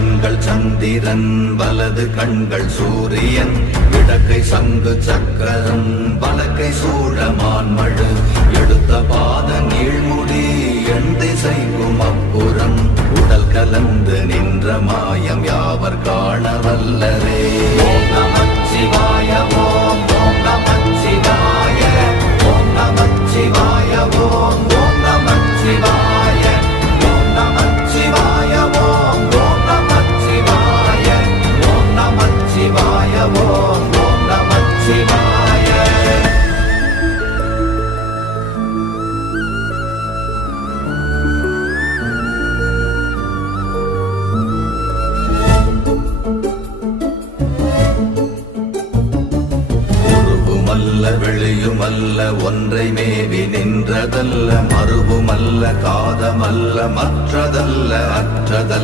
கண்கள் சந்திரன் வலது கண்கள் சூரியன் இடக்கை சங்கு சக்கரம் வலக்கை சூழமான்மழு எடுத்த பாத நீழ்முடி எண் திசைக்கும் அப்புறம் உடல் கலந்து நின்ற மாயம் யாவர் காண வல்லரே. ஓம் நமச்சிவாய ஓம் ஓம் நமச்சிவாய ஓம் நமச்சிவாய ஓம் ஓம் நமச்சிவாய ஓம் நமச்சிவாய ஓம் ஓம் நமச்சிவாய ஓம் நமச்சிவாய ஓம் ஓம் நமச்சிவாய. வெளியுமல்ல ஒன்றை மேவி நின்றதல்ல மறுவுமல்ல காதமல்ல மற்றதல்ல அற்றதல்ல